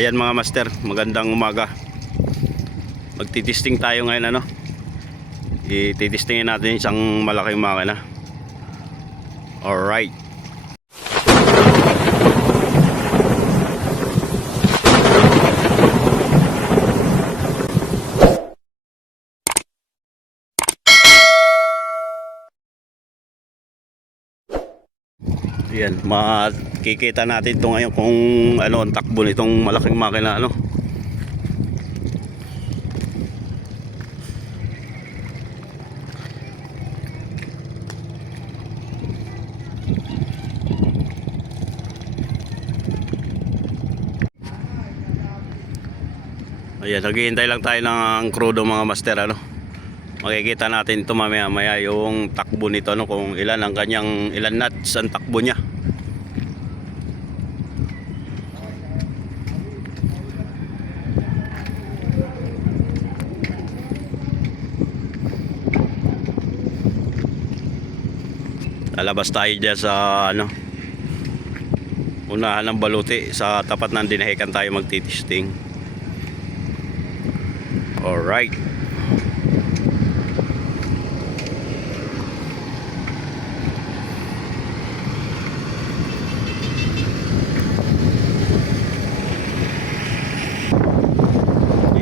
Ayan mga master, magandang umaga. Magtitesting tayo ngayon ano. Ititestingin natin isang malaking makina. Alright. Ayan, makikita natin ito ngayon kung ano ang takbo nitong malaking makina ano. Ayan, naghihintay lang tayo ng crudo mga master ano. Makikita natin ito mamaya yung takbo nito no, kung ilan ang kanyang ilan knots ang takbo niya. Lalabas tayo dyan sa ano, unahan ng baluti sa tapat ng dinahikan tayo magtitesting. Alright.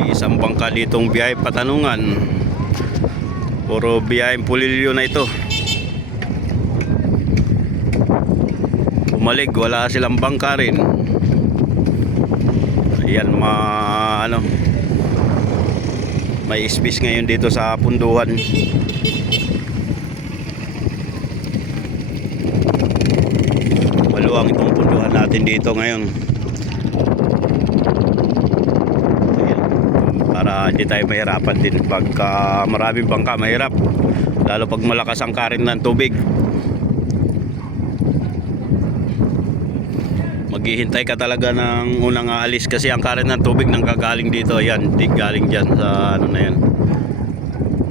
Isang bangka ditong biyahe Patanungan. Puro biyaheng Pulilio na ito. Umalig, wala silang bangka rin. Ayan, ano, may space ngayon dito sa punduhan. Maluwang itong punduhan natin dito ngayon. Ayan, para hindi tayo mahirapan din pagka maraming bangka, mahirap lalo pag malakas ang karin ng tubig. Maghihintay ka talaga ng unang aalis kasi ang karin ng tubig nang gagaling dito. Ayan, galing dyan sa ano na yan.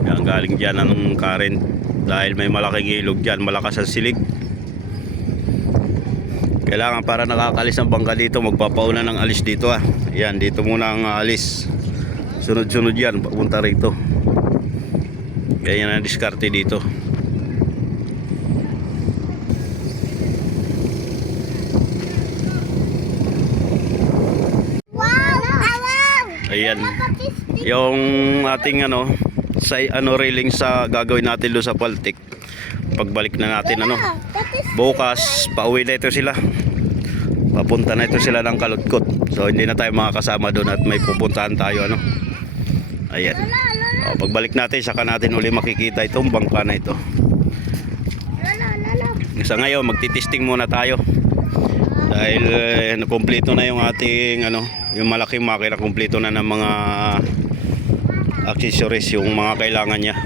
Yan, galing dyan ang karin dahil may malaking ilog dyan, malakas ang silig. Kailangan para nakakalis ang bangka dito, magpapauna ng alis dito ah. Ayan, dito muna ang alis. Sunod-sunod yan, papunta rito. Kaya yan ang diskarte dito. Ayan, yung ating ano, sa ano railing sa gagawin natin doon sa Paltik. Pagbalik na natin ano, bukas pauwi na ito sila. Papunta na ito sila ng Kaludkot. So hindi na tayo makakasama doon at may pupuntahan tayo ano. Ayan. O, pagbalik natin saka natin uli makikita itong bangka na ito. Sa ngayon magtitesting muna tayo. Dahil nakumpleto na yung ating ano, yung malaking makina, kumpleto na ng mga accessories, yung mga kailangan niya.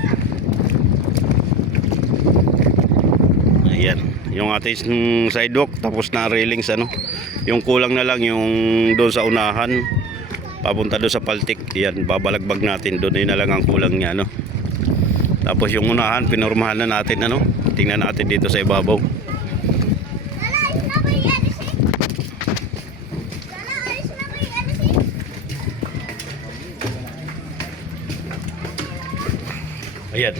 Ayan, yung ating sidewalk tapos na railings ano. Yung kulang na lang yung doon sa unahan papunta doon sa Paltik. Ayan, babalagbag natin doon, na lang ang kulang niya no. Tapos yung unahan pinormahan na natin ano. Tingnan natin dito sa ibabaw. Ayan.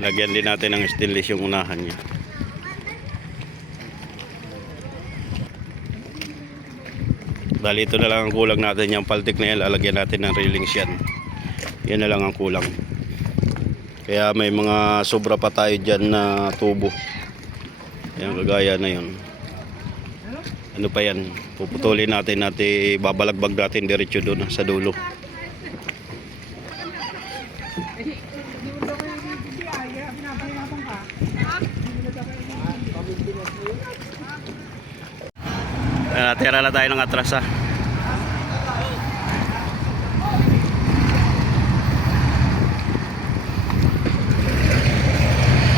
Lagyan din natin ng stainless yung unahan niya. Dahil ito na lang ang kulang natin, yung Paltik na yan, lalagyan natin ng railings yan. Yan na lang ang kulang. Kaya may mga sobra pa tayo dyan na tubo. Yan, kagaya na yun. Ano pa yan, puputulin natin babalagbag natin diretso doon sa dulo. Natira na tayo ng atras ha.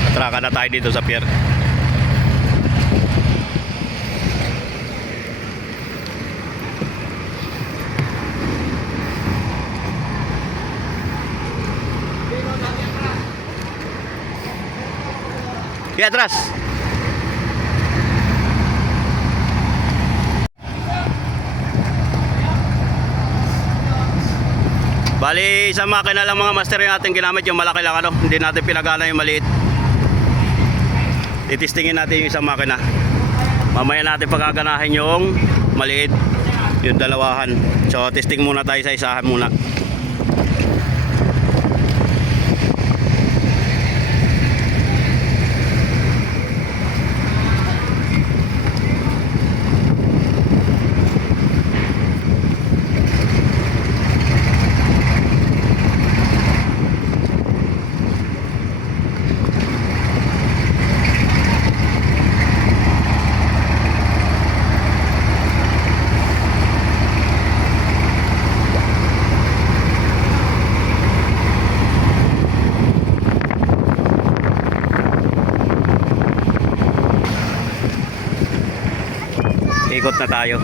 Atraka na tayo dito sa pier. Kaya atras. Bali, isang makina lang mga master yung ating ginamit, yung malaki lang ano. Hindi natin pinagana yung maliit. Titistingin natin yung isang makina. Mamaya natin pagkaganahin yung maliit, yung dalawahan. So, testing muna tayo sa isahan muna. Ikot na tayo.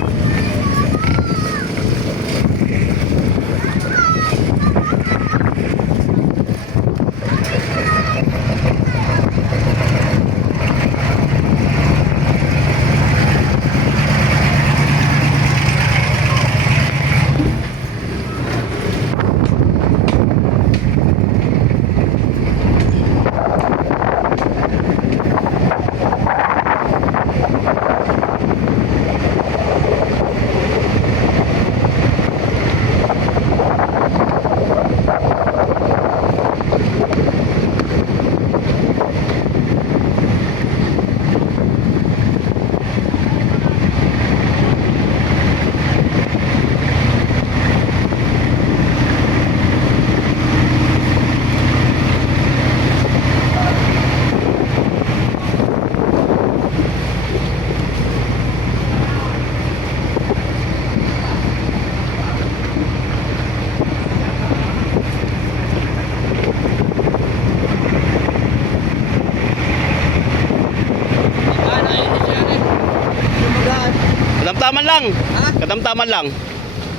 Katamtaman lang. Ha? Katamtaman lang.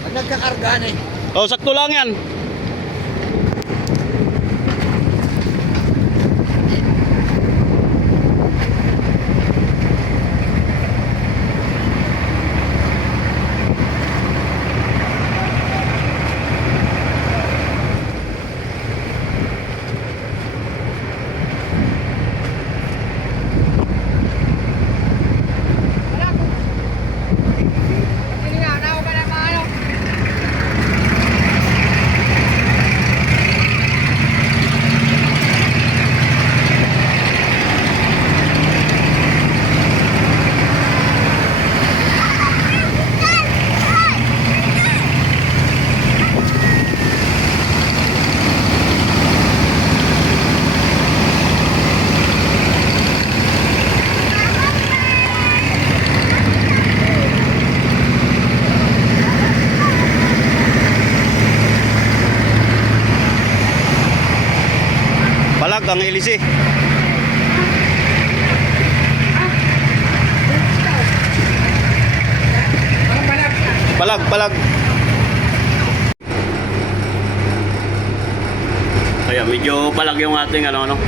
Pag nagkakargaan eh. Oh, sakto lang yan. Palag ang ilisi. Palag. Kaya medyo palag yung ating ano.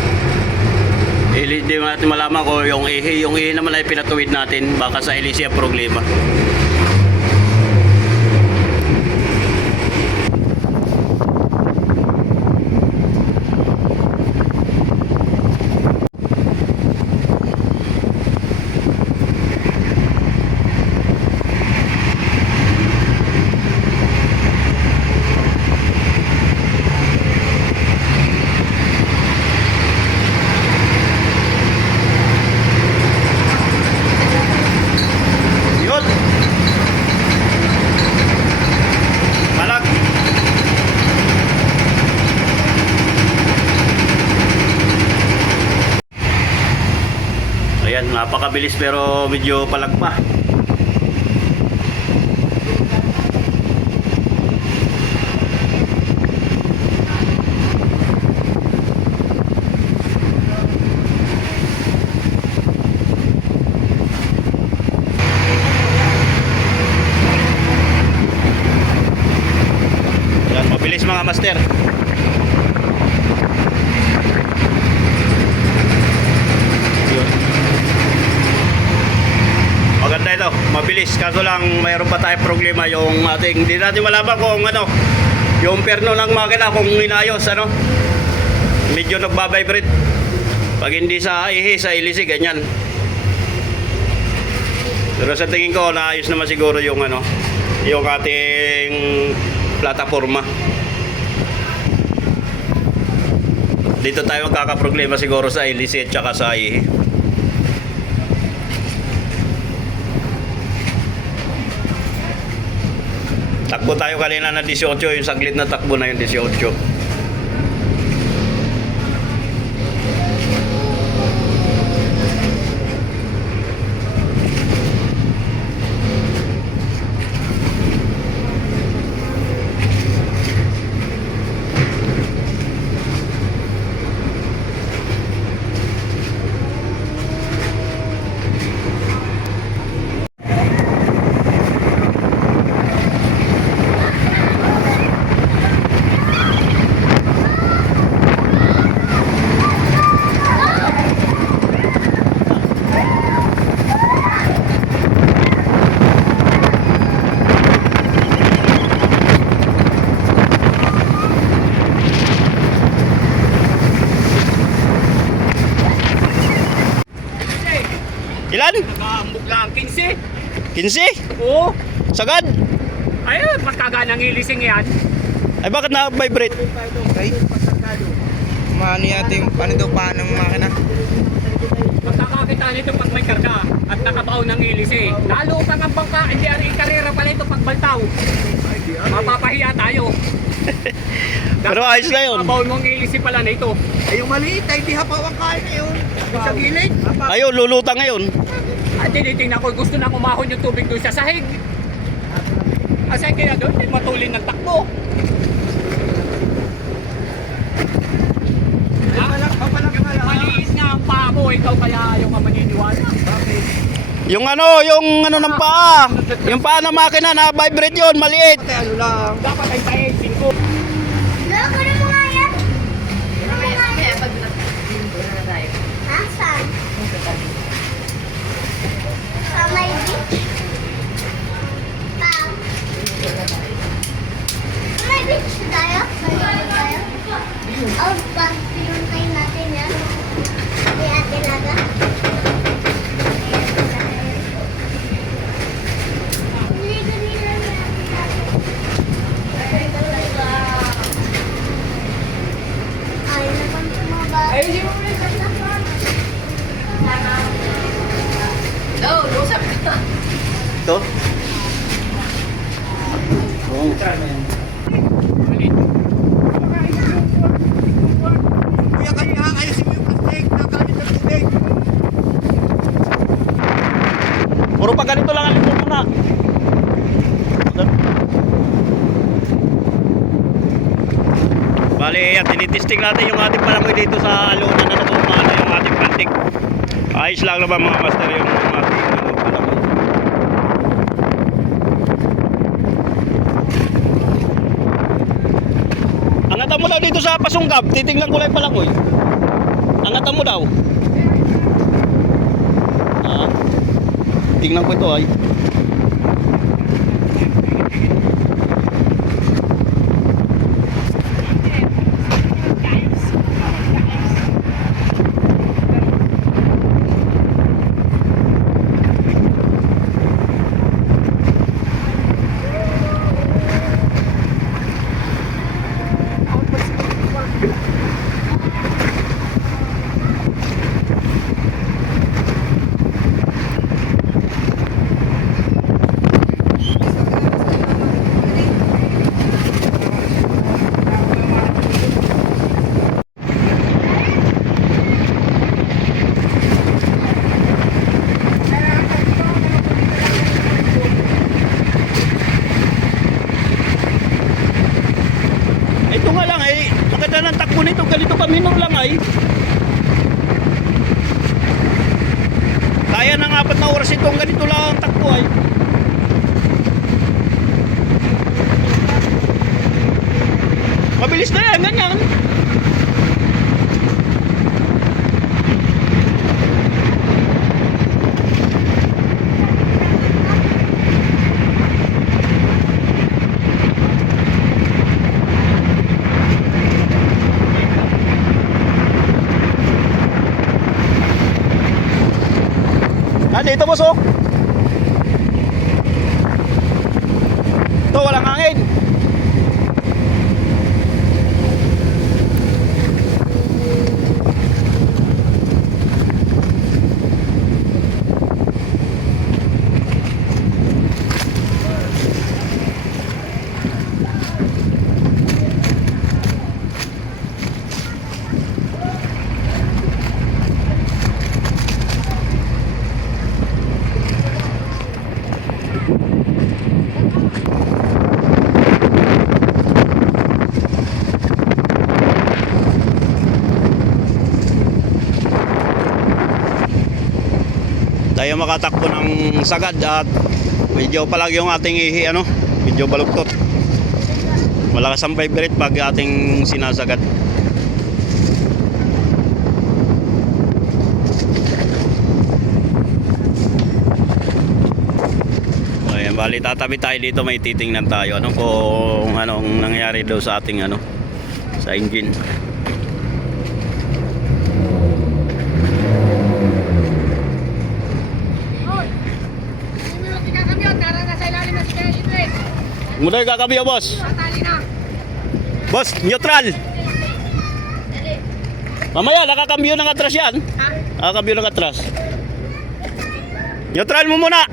Hindi natin malaman kung yung ihi naman ay pinatuwid natin, baka sa ilisi ang problema. Ayan, napakabilis pero medyo palag pa. Ayan, mabilis mga master. Yun. kaso lang mayroon pa tayong problema yung ating, hindi natin malaman kung ano, yung perno ng makina kung inayos, ano, medyo nagbabibrate. Pag hindi sa ihi, sa ilisi, ganyan. Pero sa tingin ko, naayos naman siguro yung ano, yung ating plataforma. Dito tayo magkakaproblema siguro sa ilisi at saka sa ihi. Takbo tayo kanina na 18, yung saglit na takbo na yung 18. Ilan? Nakaambok lang, 15. 15? Oo. Sagad? Ayun, pagkaganang ilising yan. Ay bakit na-vibrate? Ay, maano yata yung paano ng makina. Pagkakakita nito pag may karga at nakabaw ng ilisi. Lalo pang ang bangka, hindi ari karera pala ito pag baltaw. Mapapahiya tayo. Pero ayos na yun. Mabaw mong ilisi pala na ito. Ay, yung maliit, ay di hapaw ang kain na yun. Sa gilid. Ayun, lulutang ngayon. At tinitingnan ko, gusto nang umahon yung tubig doon sa sahig. Asay kaya doon, may matulin ng takbo. Maliit nga ang paa mo, ikaw kaya yung maniniwala. Yung ano ng paa. Yung paa ng makina na vibrate yun, maliit. Ano lang. Dapat ay tayo, 5. Loko na mo nga yan. Nasaan? Sa may beach? Pam? Sa may beach tayo? Tayo? O, ba? Pinuntay natin yan? Kay Ate Laga? Hindi kanina na ay, naman tumaba. Ay, hindi mo rin Ito? Oo. Kuya, kanya ayusin mo yung plastic. Nakalit ng tubig. Puro pa ganito lang ang lito na. Bali, yan, tinitesting natin yung ating palangoy dito sa luna na natumana yung ating plantik. Ayos lang naman mga master yung ating palangoy. Angatan mo daw dito sa pasungkap, titingnan ko lang yung palangoy. Angatan mo daw. Ah, tingnan ko ito ay. Ito nga lang ay, maganda ng takbo nito, ganito kamino lang ay. Kaya ng 4 na oras itong ganito lang ang takbo ay. Mabilis na yan, ganyan. dito boss oh. Ito, walang hangin. Tayo makatakbo ng sagad at medyo palag yung ating ihi ano, medyo baluktot. Malakas ang vibrate pag ating sinasagad. Ayan, bali tatabi tayo dito, may titingnan tayo ano kung anong nangyari daw sa ating ano, sa engine. Muna yung kakabyo, boss. Boss, neutral. Mamaya, nakakambyo ng atras yan. Nakakambyo ng atras. Neutral mo muna.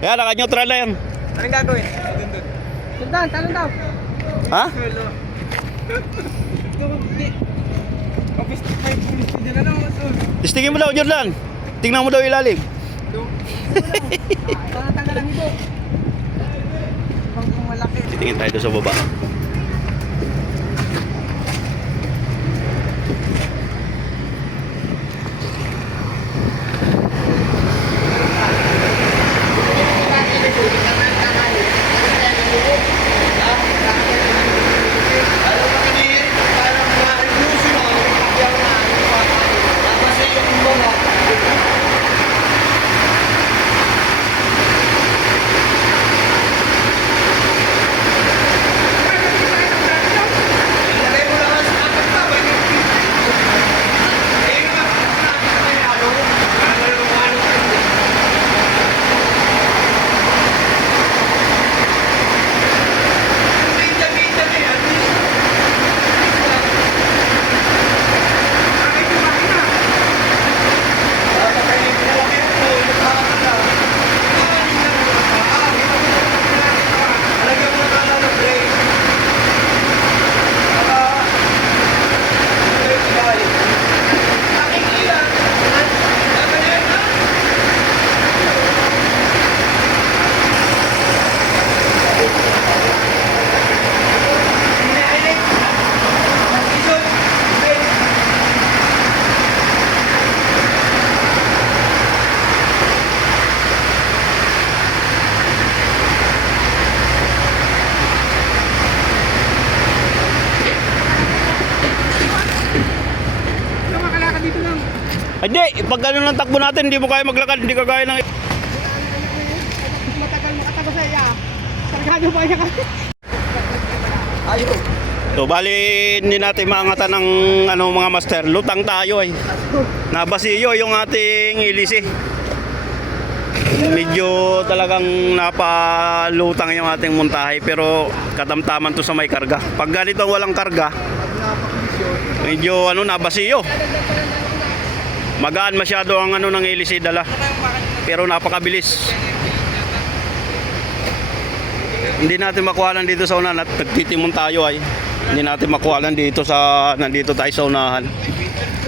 Kaya, naka-neutral na yan. Anong gagawin? Sundan, talon daw. Ha? Kapis may pulis din na naman. Testingin mo daw, Jordan. Tingnan mo daw ilalim. Tanggal lang ito. Ibang malaki. Titingin tayo doon sa baba. Hindi, pag gano'n ang takbo natin, hindi mo kaya maglakad, hindi ka kaya ng... Matagal makatago sa iya. Sargado pa iya ka. Ayaw. So, bali, hindi natin maangatan ng ano, mga master. Lutang tayo ay. Nabasiyo yung ating ilisi. Medyo talagang napalutang yung ating montahe, pero katamtaman to sa may karga. Pag ganito walang karga, medyo ano, nabasiyo. Magaan masyado ang ano ng ilisi dala, pero napakabilis. Hindi natin makuhalan dito sa unahan at nagtitimon tayo ay. Hindi natin makuhalan dito sa nandito tayo sa unahan.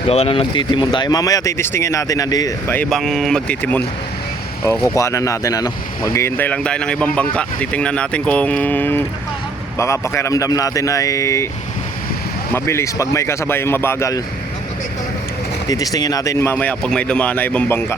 Gawa na nagtitimon tayo. Mamaya titistingin natin pa ibang magtitimon. O kukuhanan natin ano. Maghihintay lang tayo ng ibang bangka. Titingnan natin kung baka pakiramdam natin ay mabilis. Pag may kasabay mabagal, titistingin natin mamaya pag may dumaan na ibang bangka.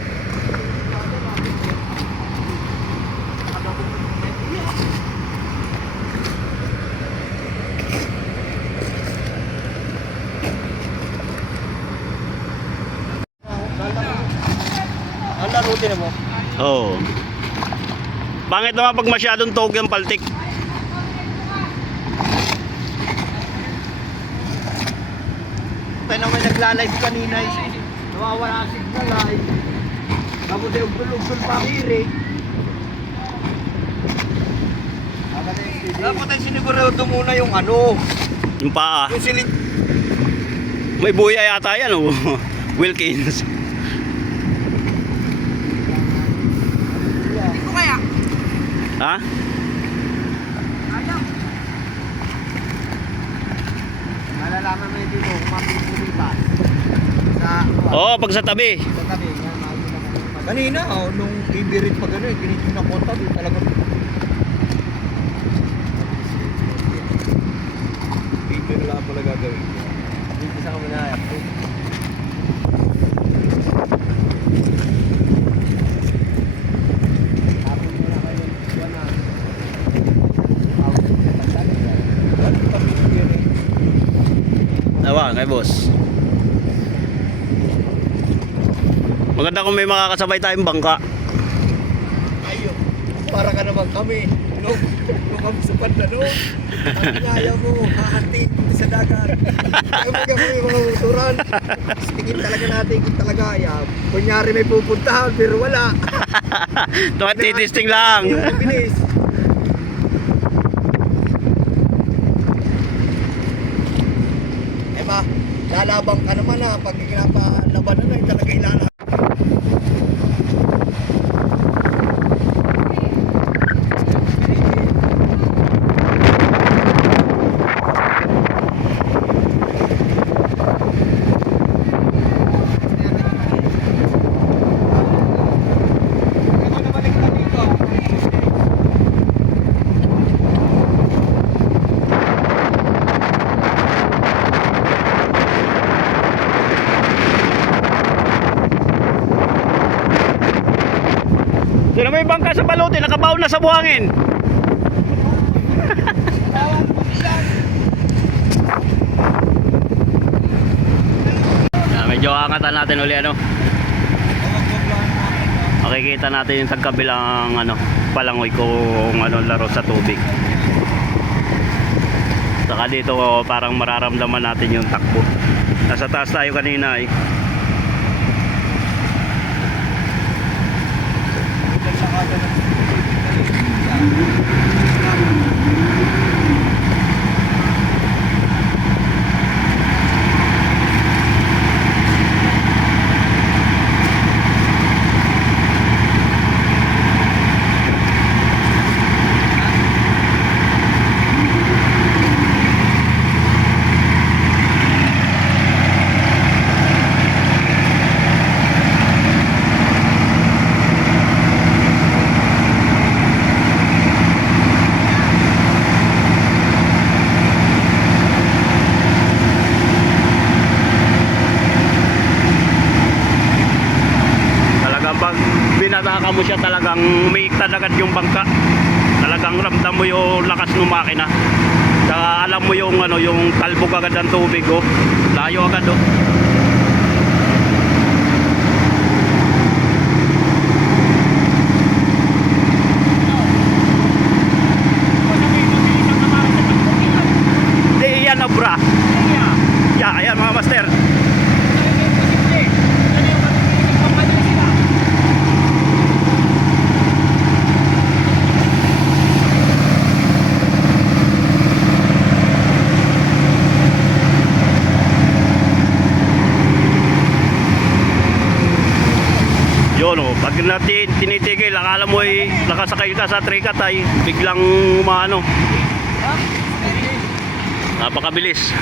Ang larutin mo. Oo. Pangit naman pag masyadong tog yung paltik. Tayo naman nagla-live kanina nawawala ang signal ay. Tapos ay ugtol-ugtol pa ang hirig. Dapat ay sinigurado muna yung ano. Yung paa. Yung silid. May buya yata yan oh. Wilkins. Hindi ko kaya. Ha? Ayaw. Malalaman mo dito kung mapipulipas. Oo, pag sa tabi. Sa tabi, yan, kanina, nung ibirit pa gano'n, kinitin na konta, di talaga. Dito na lang pala gagawin. Dito sa kami na Tawa, kay boss. Maganda kung may makakasabay tayong bangka. Ayun, para ka naman kami. Nung kami sa Pandano, ang inaya mo, hahantin sa dagat. Kami kami mga uturan. Tingin talaga natin kung talaga, kunyari may pupuntahan, pero wala. Titisting lang. Yung mabilis. Eh ba, lalabang ka naman pag pinapalaban na talaga ilalabang. Sino may bangka sa baluti, nakabaon na sa buhangin. Medyo angatan natin uli ano. Makikita natin yung tagkabilang ano, palangoy kung ano laro sa tubig. Saka dito parang mararamdaman natin yung takbo. Nasa taas tayo kanina eh. Pag binataka mo siya talagang umiikta agad yung bangka. Talagang ramdam mo yung lakas ng makina. Saka alam mo yung ano, yung talbog agad ng tubig oh. Layo agad oh. Hindi yan obra. Yeah, ayan mga master. Yun o, pag natin tinitigil, akala mo ay nakasakay ka sa trikat ay biglang maano. Napakabilis.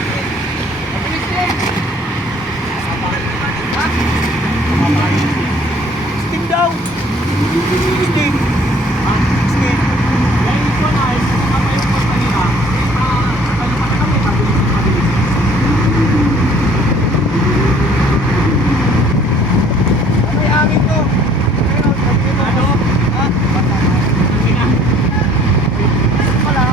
Steam daw! Steam! Steam! Ano yung hangin ko? Ano? Ha? Wala.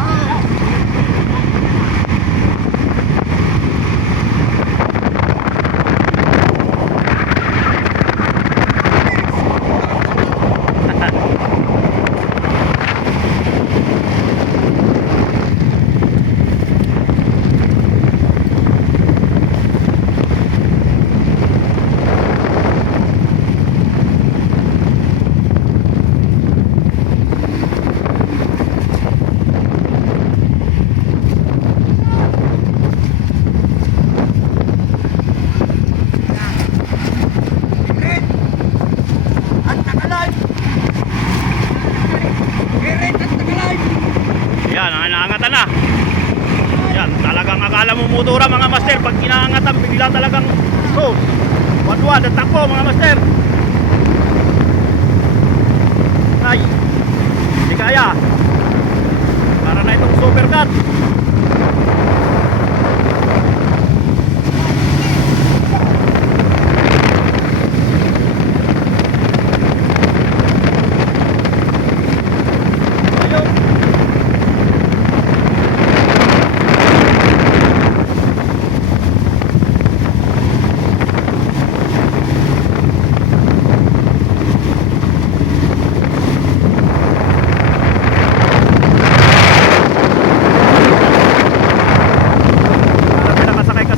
namumutura mga master. Pag kinaangatan, bigla talagang wadwad at takbo mga master. Ay, hindi kaya. Para na itong supercut.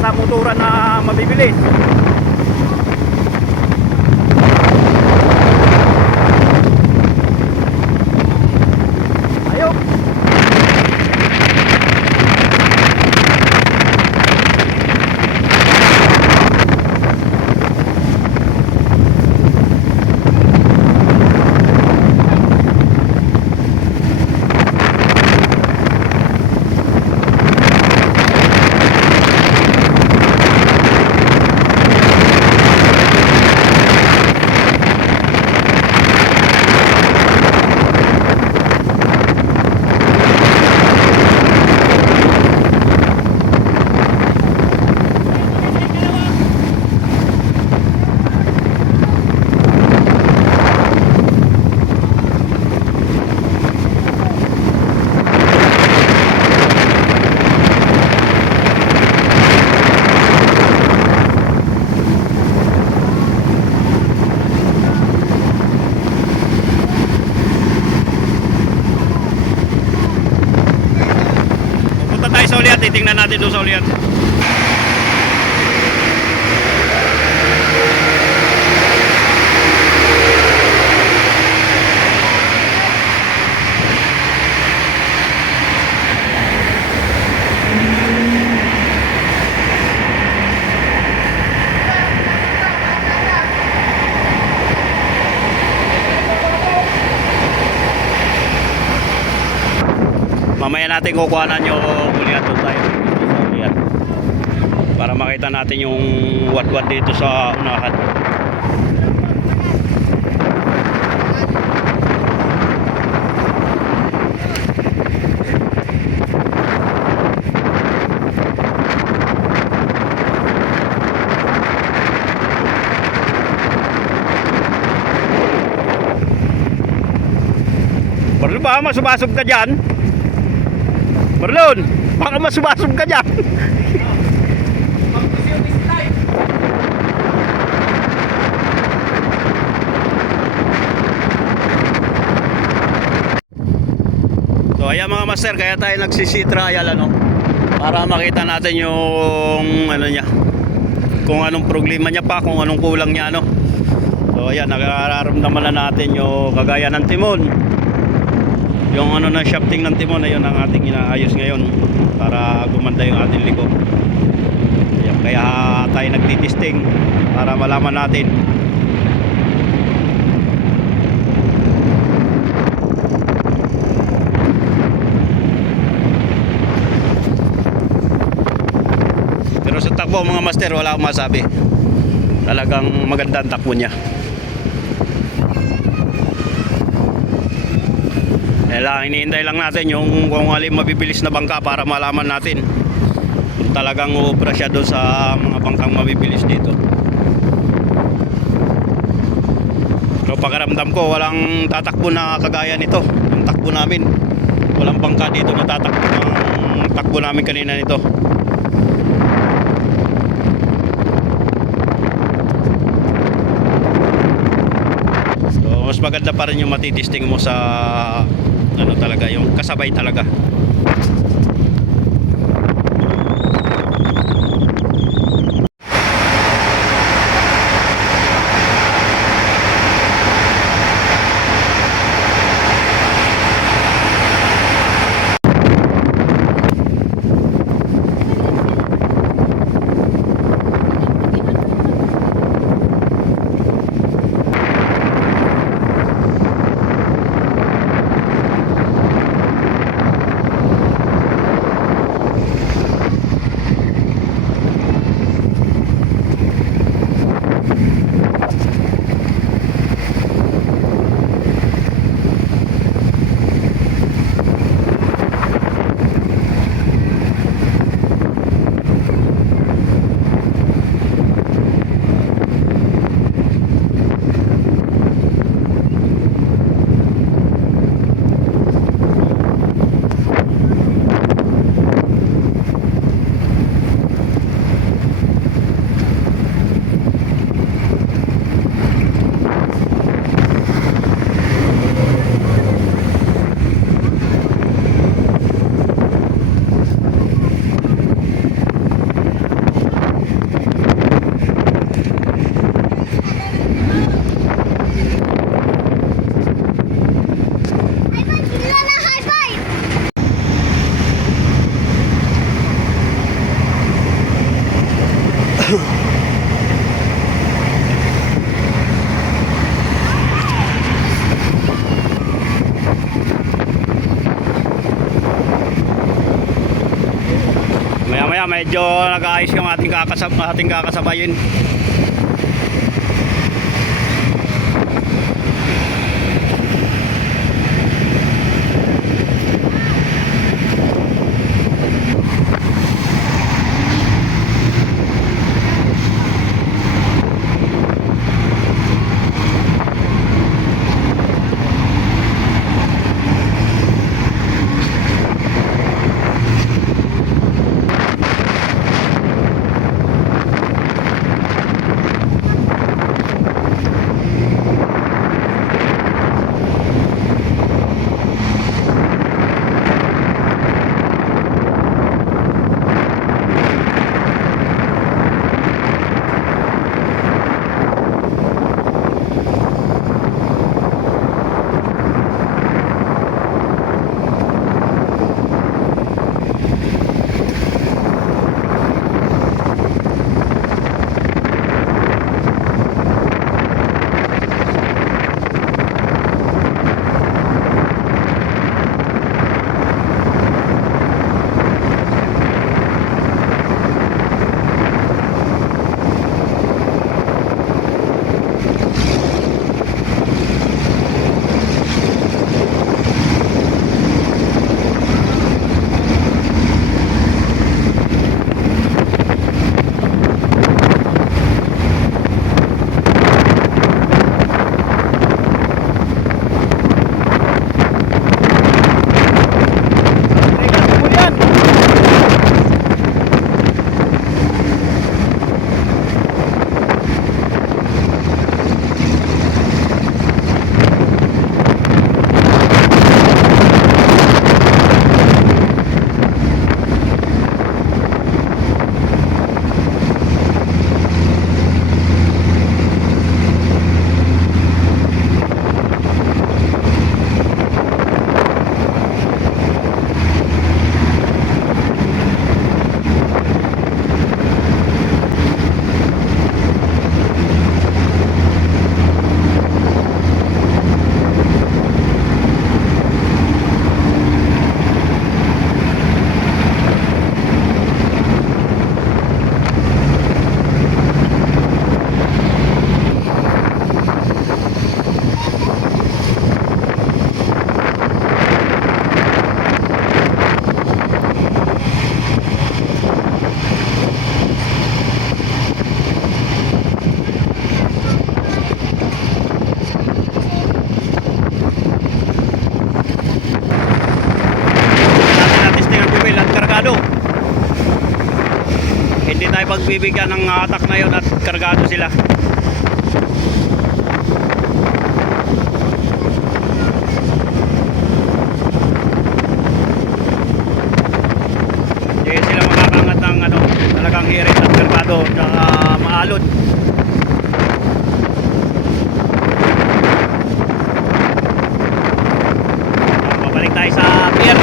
Motoran na mabibilis. Ayok. Sa ulian, titingnan natin doon sa ulian. Mamaya natin kukuhanan yung ulian doon tayo sa ulian para makita natin yung wat-wat dito sa unahan. Marlon, baka masubasog ka dyan. Marlon, baka masubasog ka dyan. So ayan mga master, kaya tayo nagsisi-trial para makita natin yung niya, kung anong problema niya pa, kung anong kulang niya So ayan, nararamdaman na natin yung kagaya ng timon. Yung na shafting ng timon, ayun ang ating inaayos ngayon para gumanda yung ating liko. Ayan, kaya tayo nagtitesting para malaman natin. Pero sa takbo mga master, wala akong masabi. Talagang maganda ang takbo niya. Hinihintay lang natin yung kung alin mabibilis na bangka para malaman natin kung talagang uubra siya doon sa mga bangkang mabibilis dito. Pero pakaramdam ko walang tatakbo na kagaya nito. Yung takbo namin, walang bangka dito na tatakbo ng takbo namin kanina nito. So mas maganda pa rin yung matitesting mo sa talaga, yung kasabay talaga. Maya maya medyo nag-aayos yung ating kakasabayin. Hindi tayo pagbibigyan ng atak na yun at kargado sila. Hindi sila makakangat ng talagang hirit at kargado at maalon. Babalik tayo sa pier.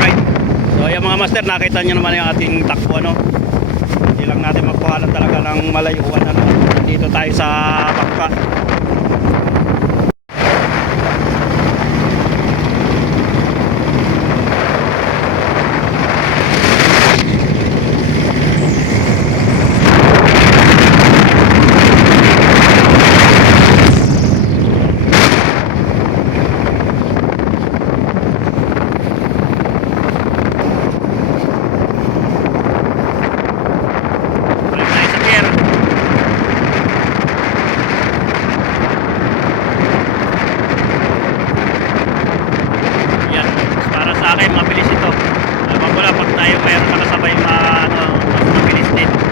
Right. So yung mga master, nakita nyo naman yung ating takbo, hindi lang natin magpahalan talaga ng malayuan, dito tayo sa bangka. Mabilis ito. Alam ko lang pag tayo mayroon nakasabay mas mabilis din.